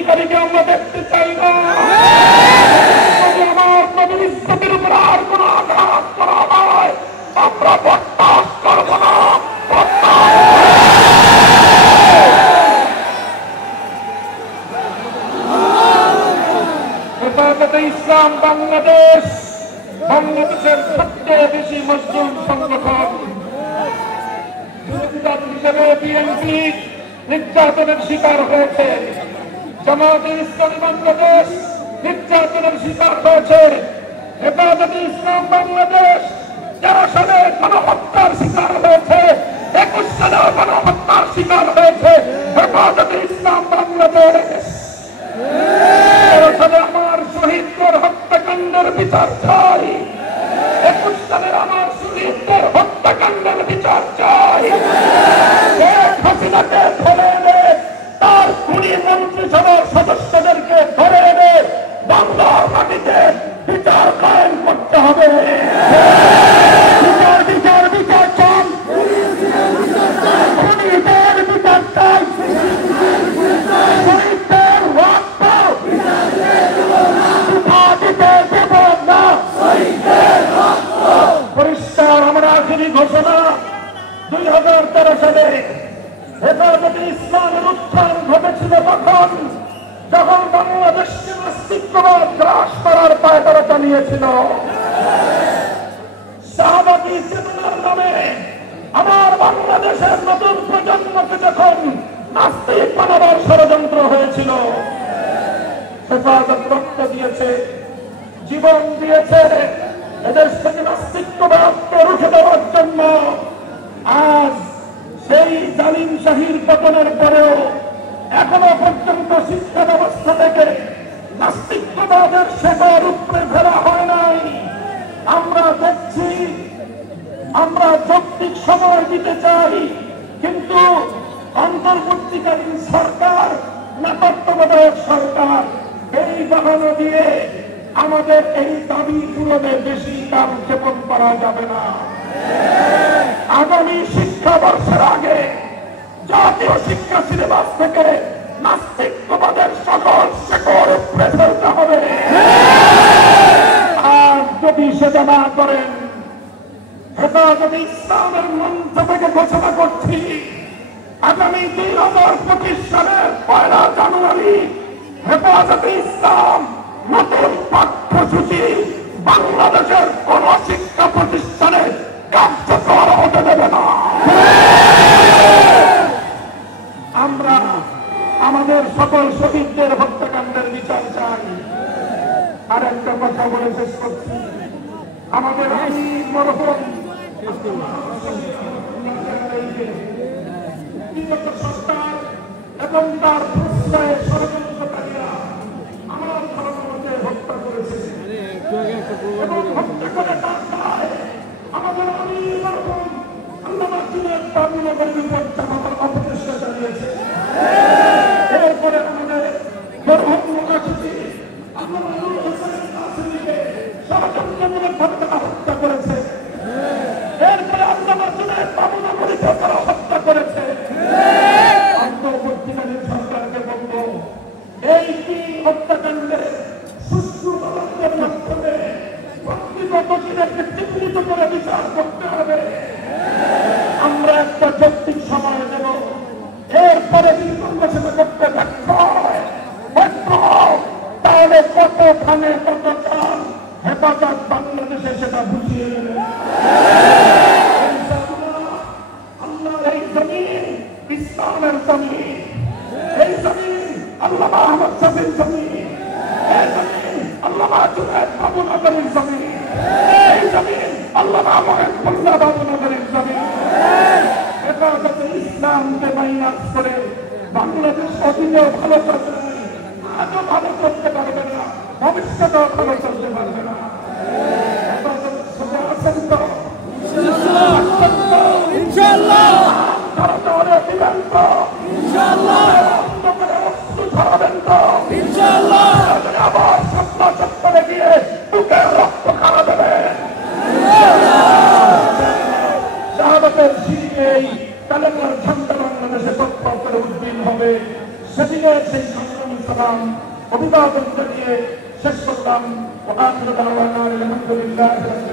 অধিকারীকে আমরা দেখতে চাই না। আমার নবীর ইজ্জতের উপর আর কোন আঘাত করা হয় আমরা বরদাস্ত করব না। হেফাজতে ইসলাম বাংলাদেশ বাংলাদেশের সবচেয়ে বেশি মজলুম সংগঠন হিসেবে বিএনপি নির্যাতনের শিকার হয়েছে। জামায়াতে ইসলামী বাংলাদেশ নির্যাতনের শিকার হয়েছে। হেফাজতে ইসলাম বাংলাদেশ 13 সালে গণহত্যার শিকার হয়েছে, 21 সালে গণহত্যার শিকার হয়েছে। হেফাজতে ইসলাম বাংলাদেশ 13 সালে আমার শহীদদের হত্যাকাণ্ডের বিচার চাই, 21 সালে আমার শহীদদের হত্যাকাণ্ডের বিচার চাই। শেখ হাসিনাকে ধরে এনে তার খুনি মন্ত্রিসভার সদস্যদেরকে ধরে এনে বাংলার মাটিতে বিচার কায়েম করতে হবে। বিচার বিচার বিচার চাই, খুনিদের বিচার চাই, শহীদদের রক্ত দিতে দেব না। পরিষ্কার আমরা আখেরি ঘোষণা 2013 সালে হেফাজতে ইসলামের উত্থান ঘটেছিল তখন, যখন বাংলাদেশকে নাস্তিকবাদ গ্রাস করার পায়তারা চালিয়েছিল। শাহবাগী চেতনার নামে আমার বাংলাদেশের নতুন প্রজন্মকে যখন নাস্তিক বানাবার ষড়যন্ত্র হয়েছিল, হেফাজত রক্ত দিয়েছে, জীবন দিয়েছে এদেশ থেকে নাস্তিকবাদকে রুখে দেওয়ার জন্য। আজ সেই জালিম শাহীর পতনের পরেও এখনো পর্যন্ত শিক্ষা ব্যবস্থা থেকে নাস্তিকবাদের শেকড় উপড়ে ফেলা হয় নাই। আমরা দেখছি, আমরা যৌক্তিক সময় দিতে চাই, কিন্তু অন্তর্বর্তীকালীন সরকার, তত্ত্বাবধায়ক সরকার এই বাহানা দিয়ে আমাদের এই দাবি পূরণে বেশি কালক্ষেপণ করা যাবে না। আগামী শিক্ষাবর্ষের আগে জাতীয় শিক্ষা সিলেবাস থেকে নাস্তিকবাদের সকল শেকড় উপড়ে ফেলতে হবে। আর যদি সেটা না করেন, হেফাজতে ইসলামের মঞ্চ থেকে ঘোষণা করছি, আগামী 2025 সালের 1 জানুয়ারি হেফাজতে ইসলাম নতুন পাঠ্যসূচি বাংলাদেশের কোন শিক্ষা প্রতিষ্ঠানে কার্যকর হতে দেবে না। আমরা আমাদের সকল শহীদদের হত্যাকাণ্ডের বিচার চাই। আর একটা কথা বলে শেষ করছি, আমাদের আমির মরহুম সরকার এবং তার প্রশ্রয়ে ষড়যন্ত্রকারীরা আমার ধর্মকে হত্যা করেছে এবং হত্যা করে তার দায় আমাদের আমির মরহুম আল্লামা জুনায়েদ বাবুনগরের উপর চাপানোর অপচেষ্টা চালিয়েছে। এরপরে আমাদের মরহুম মুনাফিকি আল্লামা নূর হোসেন নাসিরকে ষড়যন্ত্রমূলকভাবে তারা হত্যা করেছে। এরপরে আল্লামা জুনায়েদ বাবুনগরীকে তারা হত্যা করেছে। অন্তর্বর্তীকালীন সরকারকে বলব, এই কি হত্যাকাণ্ডে সুষ্ঠু তদন্তের মাধ্যমে প্রকৃত দোষীদেরকে চিহ্নিত করে বিচার করতে হবে। আমরা একটা যৌক্তিক সময় দেব, এরপরে যদি সেটা করতে ব্যর্থ হয়, তাহলে কত ধানে কত চাল হেফাজত বাংলাদেশে সেটা বুঝিয়ে দেবে। আল্লাহর এই জমিন ইসলামের জমিন, এই জমিন আল্লামা আহমদ শফির জমিন, এই জমিন আল্লামা জুনায়েদ বাবুনগরীর জমিন, এই জমিন আল্লামা মোহাম্মদুল্লাহ বাবুনগরীর জমিন। হেফাজতে ইসলামকে মাইনাস করে বাংলাদেশ অতীতেও ভালো চলতে নাই, আজও ভালো চলতে পারবে না, ভবিষ্যতেও ভালো চলতে পারবে না। হেফাজত সাথে আছেন তো? ইনশাআল্লাহ। তারা তাহলে দিবেন তো? ইনশাআল্লাহ। বন্ধ করে অস্ত্র ছড়াবেন তো? ইনশাআল্লাহ। আবার সত্তা চত্বরে গিয়ে বুকে রক্ত খাওয়া দেবেন। শাহাদাতের এই কালেমার ঝান্ডা বাংলাদেশে তৎপর করে উদ্দিন হবে। সেদিনের সেই সংগ্রামী সালাম অভিবাদন জানিয়ে শেষ করলাম। ওয়া আখিরু দাওয়ানা আলহামদুলিল্লাহি